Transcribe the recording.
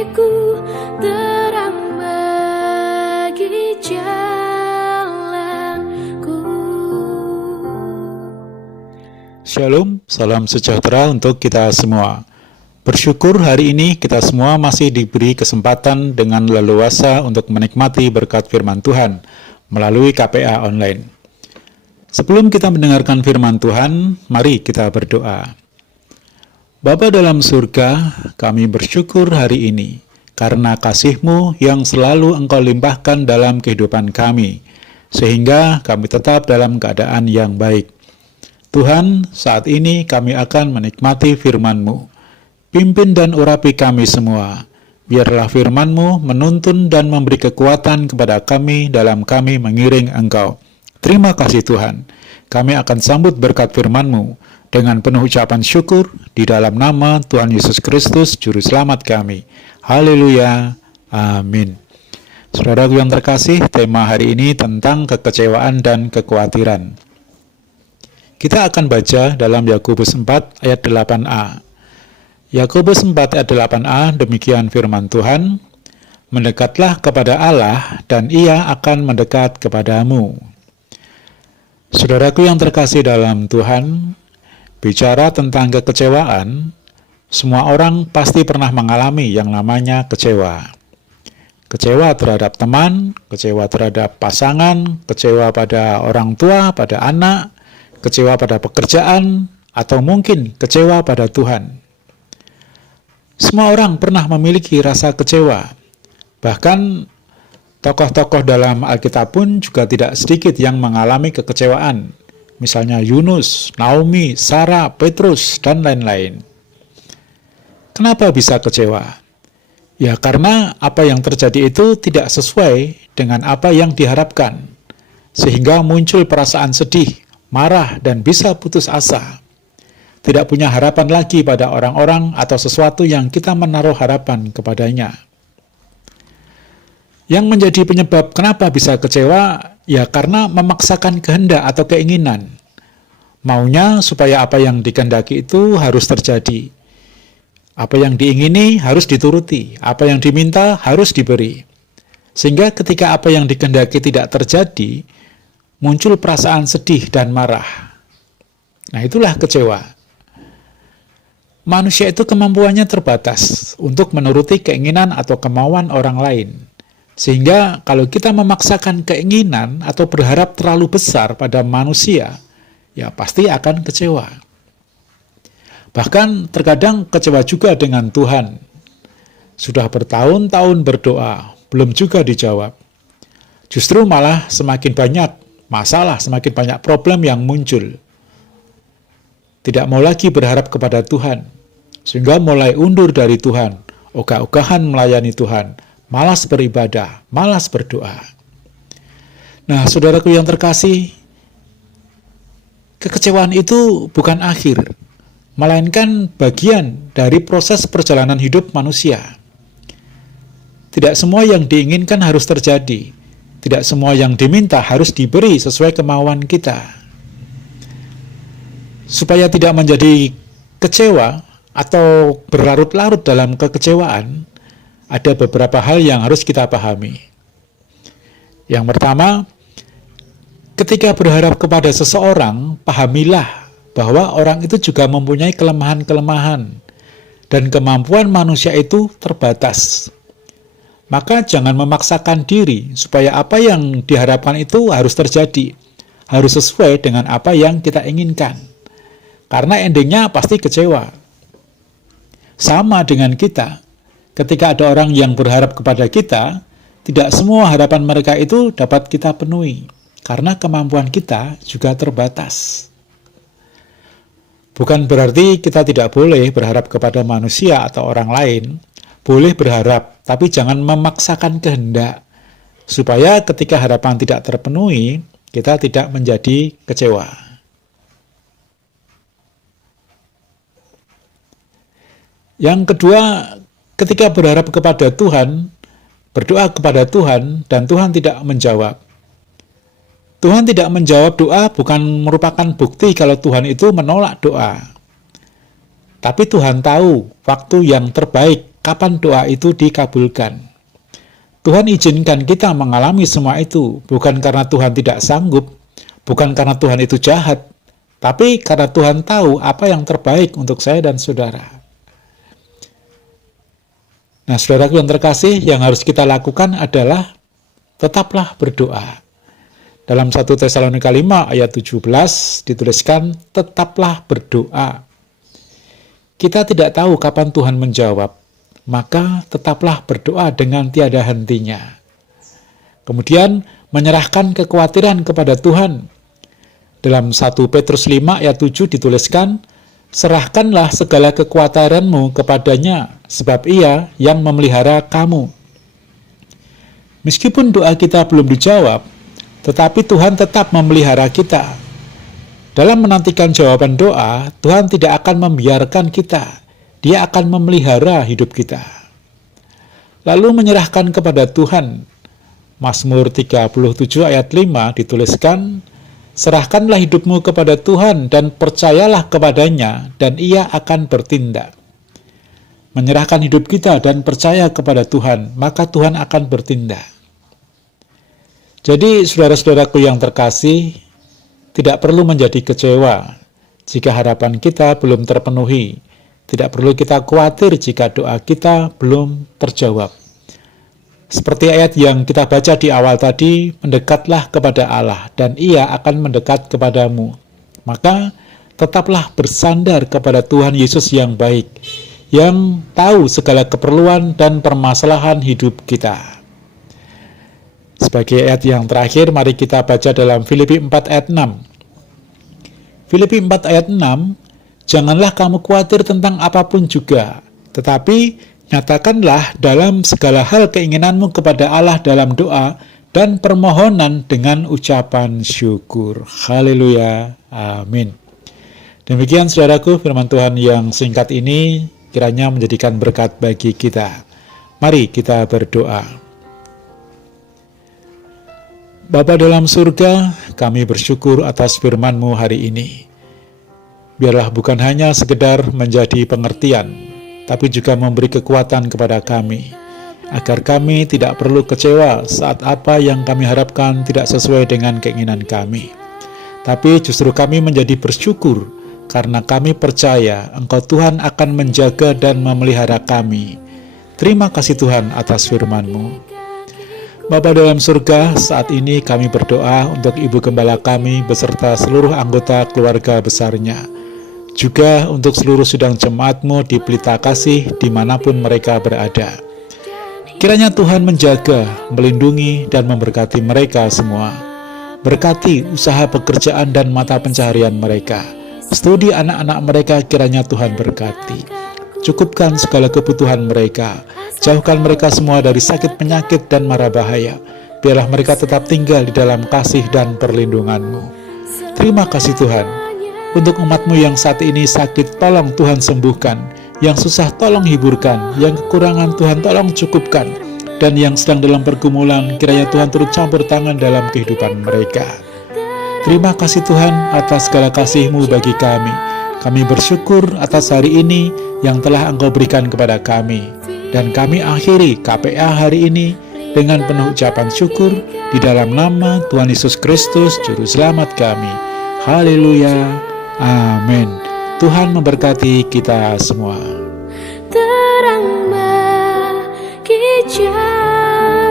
bagiku, terang bagi jalanku. Shalom, salam sejahtera untuk kita semua. Bersyukur hari ini kita semua masih diberi kesempatan dengan leluasa untuk menikmati berkat firman Tuhan melalui KPA Online. Sebelum kita mendengarkan firman Tuhan, mari kita berdoa. Bapa dalam surga, kami bersyukur hari ini karena kasih-Mu yang selalu Engkau limpahkan dalam kehidupan kami, sehingga kami tetap dalam keadaan yang baik. Tuhan, saat ini kami akan menikmati firman-Mu. Pimpin dan urapi kami semua. Biarlah firman-Mu menuntun dan memberi kekuatan kepada kami dalam kami mengiring Engkau. Terima kasih Tuhan. Kami akan sambut berkat firman-Mu dengan penuh ucapan syukur di dalam nama Tuhan Yesus Kristus, Juru Selamat kami. Haleluya. Amin. Saudaraku yang terkasih, tema hari ini tentang kekecewaan dan kekhawatiran. Kita akan baca dalam Yakobus 4 ayat 8a. Yakobus 4 ayat 8a, demikian firman Tuhan, mendekatlah kepada Allah dan Ia akan mendekat kepadamu. Saudaraku yang terkasih dalam Tuhan, bicara tentang kekecewaan, semua orang pasti pernah mengalami yang namanya kecewa. Kecewa terhadap teman, kecewa terhadap pasangan, kecewa pada orang tua, pada anak, kecewa pada pekerjaan, atau mungkin kecewa pada Tuhan. Semua orang pernah memiliki rasa kecewa. Bahkan tokoh-tokoh dalam Alkitab pun juga tidak sedikit yang mengalami kekecewaan. Misalnya Yunus, Naomi, Sarah, Petrus, dan lain-lain. Kenapa bisa kecewa? Ya karena apa yang terjadi itu tidak sesuai dengan apa yang diharapkan. Sehingga muncul perasaan sedih, marah, dan bisa putus asa. Tidak punya harapan lagi pada orang-orang atau sesuatu yang kita menaruh harapan kepadanya. Yang menjadi penyebab kenapa bisa kecewa, ya karena memaksakan kehendak atau keinginan. Maunya supaya apa yang dikehendaki itu harus terjadi. Apa yang diingini harus dituruti, apa yang diminta harus diberi. Sehingga ketika apa yang dikehendaki tidak terjadi, muncul perasaan sedih dan marah. Nah, itulah kecewa. Manusia itu kemampuannya terbatas untuk menuruti keinginan atau kemauan orang lain. Sehingga kalau kita memaksakan keinginan atau berharap terlalu besar pada manusia, ya pasti akan kecewa. Bahkan terkadang kecewa juga dengan Tuhan. Sudah bertahun-tahun berdoa, belum juga dijawab. Justru malah semakin banyak masalah, semakin banyak problem yang muncul. Tidak mau lagi berharap kepada Tuhan, sehingga mulai undur dari Tuhan, ogah-ogahan melayani Tuhan, malas beribadah, malas berdoa. Nah, saudaraku yang terkasih, kekecewaan itu bukan akhir, melainkan bagian dari proses perjalanan hidup manusia. Tidak semua yang diinginkan harus terjadi, tidak semua yang diminta harus diberi sesuai kemauan kita. Supaya tidak menjadi kecewa atau berlarut-larut dalam kekecewaan, ada beberapa hal yang harus kita pahami. Yang pertama, ketika berharap kepada seseorang, pahamilah bahwa orang itu juga mempunyai kelemahan-kelemahan dan kemampuan manusia itu terbatas. Maka jangan memaksakan diri supaya apa yang diharapkan itu harus terjadi, harus sesuai dengan apa yang kita inginkan. Karena endingnya pasti kecewa. Sama dengan kita, ketika ada orang yang berharap kepada kita, tidak semua harapan mereka itu dapat kita penuhi, karena kemampuan kita juga terbatas. Bukan berarti kita tidak boleh berharap kepada manusia atau orang lain, boleh berharap, tapi jangan memaksakan kehendak, supaya ketika harapan tidak terpenuhi, kita tidak menjadi kecewa. Yang kedua, ketika berharap kepada Tuhan, berdoa kepada Tuhan, dan Tuhan tidak menjawab. Tuhan tidak menjawab doa bukan merupakan bukti kalau Tuhan itu menolak doa. Tapi Tuhan tahu waktu yang terbaik kapan doa itu dikabulkan. Tuhan izinkan kita mengalami semua itu, bukan karena Tuhan tidak sanggup, bukan karena Tuhan itu jahat, tapi karena Tuhan tahu apa yang terbaik untuk saya dan saudara. Nah, saudaraku yang terkasih, yang harus kita lakukan adalah tetaplah berdoa. Dalam 1 Tesalonika 5 ayat 17 dituliskan, tetaplah berdoa. Kita tidak tahu kapan Tuhan menjawab, maka tetaplah berdoa dengan tiada hentinya. Kemudian menyerahkan kekhawatiran kepada Tuhan. Dalam 1 Petrus 5 ayat 7 dituliskan, serahkanlah segala kekhawatiranmu kepadanya, sebab ia yang memelihara kamu. Meskipun doa kita belum dijawab, tetapi Tuhan tetap memelihara kita. Dalam menantikan jawaban doa, Tuhan tidak akan membiarkan kita. Dia akan memelihara hidup kita. Lalu menyerahkan kepada Tuhan. Mazmur 37 ayat 5 dituliskan, serahkanlah hidupmu kepada Tuhan dan percayalah kepadanya, dan ia akan bertindak. Menyerahkan hidup kita dan percaya kepada Tuhan, maka Tuhan akan bertindak. Jadi, saudara-saudaraku yang terkasih, tidak perlu menjadi kecewa jika harapan kita belum terpenuhi. Tidak perlu kita khawatir jika doa kita belum terjawab. Seperti ayat yang kita baca di awal tadi, mendekatlah kepada Allah, dan ia akan mendekat kepadamu. Maka, tetaplah bersandar kepada Tuhan Yesus yang baik, yang tahu segala keperluan dan permasalahan hidup kita. Sebagai ayat yang terakhir, mari kita baca dalam Filipi 4 ayat 6. Filipi 4 ayat 6, janganlah kamu khawatir tentang apapun juga, tetapi nyatakanlah dalam segala hal keinginanmu kepada Allah dalam doa dan permohonan dengan ucapan syukur. Haleluya. Amin. Demikian saudaraku, firman Tuhan yang singkat ini kiranya menjadikan berkat bagi kita. Mari kita berdoa. Bapa dalam surga, kami bersyukur atas firman-Mu hari ini. Biarlah bukan hanya sekedar menjadi pengertian, tapi juga memberi kekuatan kepada kami, agar kami tidak perlu kecewa saat apa yang kami harapkan tidak sesuai dengan keinginan kami. Tapi justru kami menjadi bersyukur, karena kami percaya Engkau Tuhan akan menjaga dan memelihara kami. Terima kasih Tuhan atas firman-Mu. Bapa dalam surga, saat ini kami berdoa untuk Ibu Gembala kami beserta seluruh anggota keluarga besarnya. Juga untuk seluruh sidang jemaat-Mu di Pelita Kasih dimanapun mereka berada. Kiranya Tuhan menjaga, melindungi, dan memberkati mereka semua. Berkati usaha pekerjaan dan mata pencaharian mereka. Studi anak-anak mereka kiranya Tuhan berkati. Cukupkan segala kebutuhan mereka. Jauhkan mereka semua dari sakit penyakit dan mara bahaya. Biarlah mereka tetap tinggal di dalam kasih dan perlindungan-Mu. Terima kasih Tuhan. Untuk umat-Mu yang saat ini sakit, tolong Tuhan sembuhkan. Yang susah, tolong hiburkan. Yang kekurangan, Tuhan tolong cukupkan. Dan yang sedang dalam pergumulan, kiranya Tuhan turut campur tangan dalam kehidupan mereka. Terima kasih Tuhan atas segala kasih-Mu bagi kami. Kami bersyukur atas hari ini yang telah Engkau berikan kepada kami. Dan kami akhiri KPA hari ini dengan penuh ucapan syukur di dalam nama Tuhan Yesus Kristus, Juru Selamat kami. Haleluya. Amin. Tuhan memberkati kita semua. Terang bagi jalan.